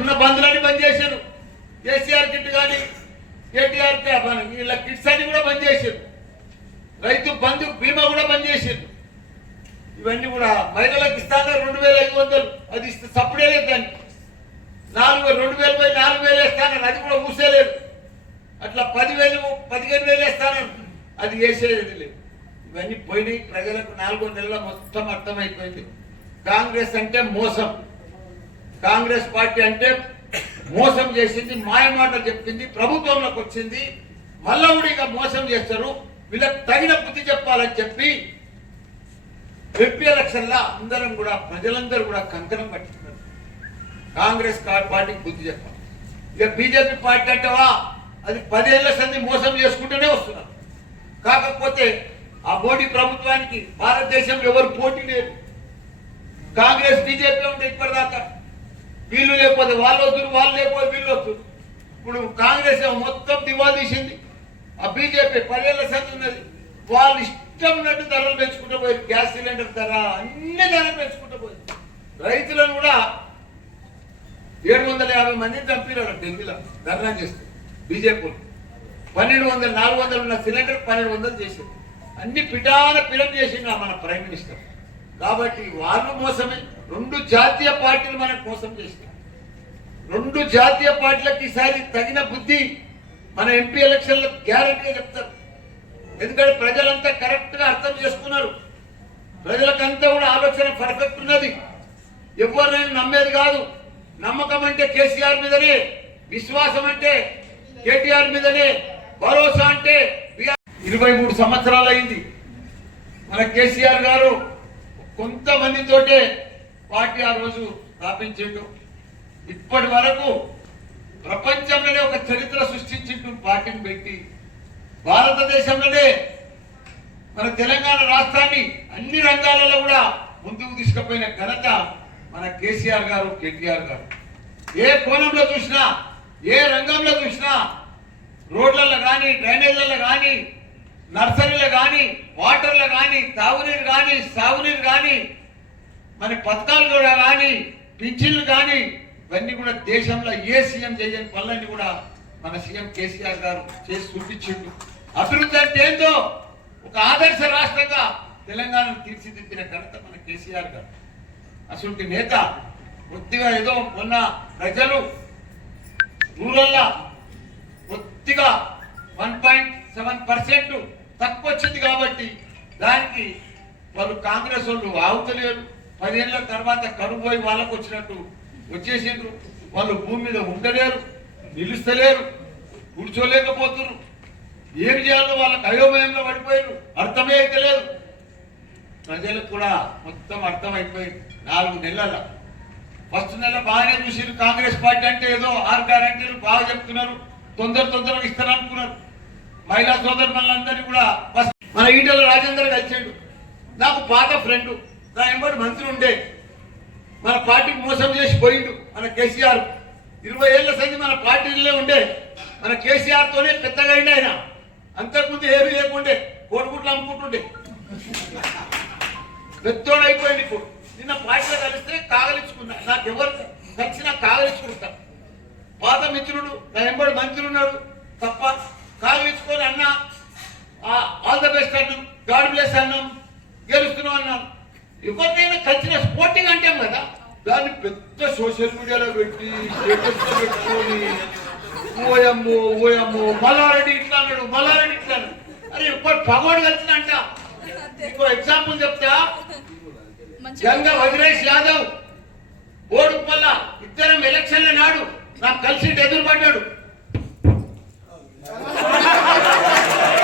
ఉన్న బంధులన్నీ బంద్ చేశారు. కేసీఆర్ కిట్ కానీ కేటీఆర్ వీళ్ళ కిట్స్ అన్ని కూడా బంద్ చేశారు. రైతు బంధు బీమా కూడా బంద్ చేశారు. ఇవన్నీ కూడా మహిళలకు ఇస్తాను రెండు వేల ఐదు వందలు. అది ఇస్తే సప్పుడే లేదు దాన్ని. నాలుగు వేలు రెండు వేలు పోయి నాలుగు వేలు వేస్తానని అది కూడా మూసేలేదు అట్లా పదివేలు పదిహేను వేలు వేస్తానని అది వేసేది లేదు. ఇవన్నీ పోయినాయి. ప్రజలకు నాలుగు నెలల మొత్తం అర్థమైపోయింది. కాంగ్రెస్ అంటే మోసం. కాంగ్రెస్ పార్టీ అంటే మోసం చేసింది మాయమాటలు చెప్పింది ప్రభుత్వంలోకి వచ్చింది. మళ్ళా కూడా ఇక మోసం చేస్తారు. వీళ్ళకి తగిన బుద్ధి చెప్పాలని చెప్పి ఎంపీ ఎలక్షన్ల అందరం కూడా ప్రజలందరూ కూడా కంకణం పట్టుకున్నారు కాంగ్రెస్ పార్టీకి బుద్ధి చెప్పాలి. ఇక బీజేపీ పార్టీ అంటేవా? అది పదేళ్ళ సంది మోసం చేసుకుంటూనే వస్తున్నారు. కాకపోతే ఆ మోడీ ప్రభుత్వానికి భారతదేశంలో ఎవరు పోటీ లేరు. కాంగ్రెస్ బీజేపీ ఉంటే ఇప్పటిదాకా వీళ్ళు లేకపోతే వాళ్ళు వద్దురు వాళ్ళు లేకపోతే వీళ్ళు వద్దురు. ఇప్పుడు కాంగ్రెస్ మొత్తం దివా తీసింది. ఆ బీజేపీ పదేళ్ళ సంది ఉన్నది. వాళ్ళు ఇష్టం ఉన్నట్టు ధరలు పెంచుకుంటూ పోయారు గ్యాస్ సిలిండర్ ధర అన్ని ధరలు పెంచుకుంటూ పోయారు రైతులను కూడా ఏడు వందల యాభై మందిని చంపినారు ఢిల్లీలో ధర్నా చేస్తే బీజేపీ పన్నెండు వందలు నాలుగు వందలు ఉన్న సిలిండర్ పన్నెండు వందలు చేసింది. అన్ని పిటాన పిలం చేసిండు మన ప్రైమ్ మినిస్టర్. కాబట్టి వాళ్ళు మోసమే. రెండు జాతీయ పార్టీలు మనకు మోసం చేసినాయి. రెండు జాతీయ పార్టీలకు ఈసారి తగిన బుద్ధి మన ఎంపీ ఎలక్షన్లో గ్యారంటీగా చెప్తారు. ఎందుకంటే ప్రజలంతా కరెక్ట్గా అర్థం చేసుకున్నారు. ప్రజలకంతా కూడా ఆలోచన పర్ఫెక్ట్ ఉన్నది. ఎవరినైనా నమ్మేది కాదు. నమ్మకం అంటే కేసీఆర్ మీదనే విశ్వాసం అంటే కేటీఆర్ మీదనే భరోసా అంటే ఇరవై మూడు సంవత్సరాలు అయింది. మన కేసీఆర్ గారు కొంతమందితోటే పార్టీ ఆ రోజు స్థాపించిండు. ఇప్పటి వరకు ప్రపంచంలోనే ఒక చరిత్ర సృష్టించిండు పార్టీని పెట్టి భారతదేశంలోనే మన తెలంగాణ రాష్ట్రాన్ని అన్ని రంగాలలో కూడా ముందుకు తీసుకుపోయిన ఘనత మన కేసీఆర్ గారు కేటీఆర్ గారు. ఏ కోణంలో చూసినా ఏ రంగంలో చూసినా రోడ్లలో కానీ డ్రైనేజ్లలో కానీ నర్సరీలో కానీ వాటర్లో కానీ తాగునీరు కానీ సాగునీరు కానీ మన పథకాలు కూడా కానీ పింఛన్లు కానీ ఇవన్నీ కూడా దేశంలో ఏ సీఎం చేయని పనులన్నీ కూడా మన సీఎం కేసీఆర్ గారు చేసి చూపించిండు. అభివృద్ధి అంటే ఏంటో ఒక ఆదర్శ రాష్ట్రంగా తెలంగాణను తీర్చిదిద్దిన ఘనత మన కేసీఆర్ గారు. అసలు నేత కొద్దిగా ఏదో మొన్న ప్రజలు రూరల్లా కొద్దిగా వన్ పాయింట్ సెవెన్ పర్సెంట్ తక్కువ వచ్చింది కాబట్టి దానికి వాళ్ళు కాంగ్రెస్ వాళ్ళు ఆగుతలేరు పదేళ్ళ తర్వాత కరువు పోయి వాళ్ళకు వచ్చినట్టు వచ్చేసిండ్రు. వాళ్ళు భూమి మీద ఉండలేరు నిలుస్తలేరు కూర్చోలేకపోతున్నారు ఏం చేయాలో వాళ్ళకి అయోమయంలో పడిపోయారు అర్థమే లేదు. ప్రజలకు కూడా మొత్తం అర్థమైపోయింది. నాలుగు నెలల ఫస్ట్ నెల బాగానే చూసిరు కాంగ్రెస్ పార్టీ అంటే ఏదో ఆరు గ్యారంటీలు బాగా చెప్తున్నారు. తొందర తొందరగా ఇస్తారు అనుకున్నారు మహిళా సోదరులందరినీ కూడా మన ఈటల రాజేందర్ కలిసాడు. నాకు పాత ఫ్రెండ్ నా ఎంబడి మంత్రి ఉండే. పార్టీకి మోసం చేసి పోయిండు మన కేసీఆర్. ఇరవై ఏళ్ళ సంది మన పార్టీలో ఉండే. మన కేసీఆర్ తోనే పెద్దగా అయింది ఆయన. అంతకుముందు ఏమీ లేకుండే. కోడిగుడ్లు అమ్ముకుంటుండే. పెద్దోడు అయిపోయింది ఇప్పుడు. నిన్న పార్టీలో కలిస్తే కాగలించుకున్నా నాకు ఎవరు కలిసినా కాగలించుకుంటా పాత మిత్రుడు నా ఎంబడి మంత్రి ఉన్నాడు తప్ప కాగలించుకొని అన్నా ఆల్ ద బెస్ట్ అన్నాం గాడ్ బ్లెస్ అన్నాం గెలుస్తున్నాం అన్నాం ఎవరినైనా కలిసిన స్పోర్టింగ్ అంటాం కదా దాన్ని పెద్ద మీడియాలో పెట్టి పెట్టుకొని ఓయమ్మో ఓయమ్మో మల్లారెడ్డి ఇట్లా అన్నాడు మల్లారెడ్డి ఇట్లా అన్నాడు. అరే ఇప్పుడు పగోడు కలిసిన అంట ఇంకో ఎగ్జాంపుల్ చెప్తా. గంగ వదిలేష్ యాదవ్ ఓడుపల్ల ఇద్దరం ఎలక్షన్ల నాడు నాకు కలిసి ఎదురు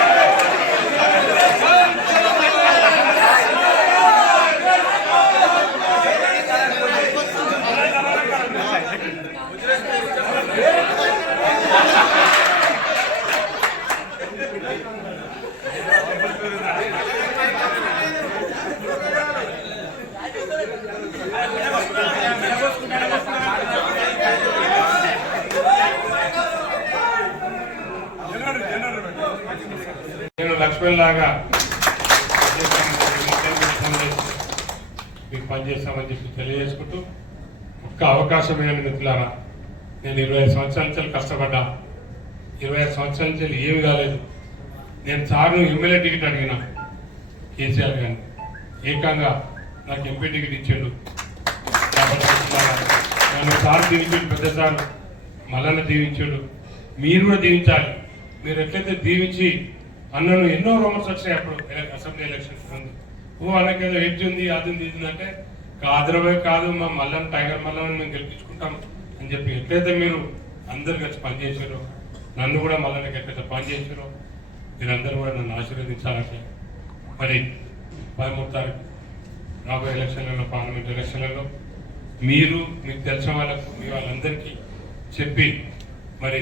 పడ్డాడు మీకు పనిచేస్తామని చెప్పి తెలియజేసుకుంటూ ఒక్క అవకాశం ఇవ్వండి మిత్రులారా. నేను ఇరవై ఐదు సంవత్సరాల నుంచి కష్టపడ్డా. ఇరవై ఐదు సంవత్సరాల నుంచి ఏమి కాలేదు. నేను సార్ను ఎమ్మెల్యే టికెట్ అడిగిన కేసీఆర్ గారిని. ఏకంగా నాకు ఎంపీ టికెట్ ఇచ్చాడు. నన్ను సార్ దీవించాడు పెద్ద సార్ మల్లన్న దీవించాడు. మీరు కూడా దీవించాలి. మీరు ఎట్లయితే దీవించి అన్నను ఎన్నో రూమర్స్ వచ్చినాయి అప్పుడు అసెంబ్లీ ఎలక్షన్స్ ముందు. ఓ అన్నకేదో ఎడ్జ్ ఉంది అది ఉంది ఇది అంటే కాదురవే కాదు మా మల్లన్న టైగర్ మల్లన్న మేము గెలిపించుకుంటాం అని చెప్పి ఎట్లయితే మీరు అందరు కలిసి పనిచేసారో నన్ను కూడా మల్లన్నకి ఎట్లయితే పనిచేసారో మీరందరూ కూడా నన్ను ఆశీర్వదించాలంటే మరి పదమూడు తారీఖు రాబోయే ఎలక్షన్లలో పార్లమెంట్ ఎలక్షన్లలో మీరు మీకు తెలిసిన వాళ్ళకు మీ వాళ్ళందరికీ చెప్పి మరి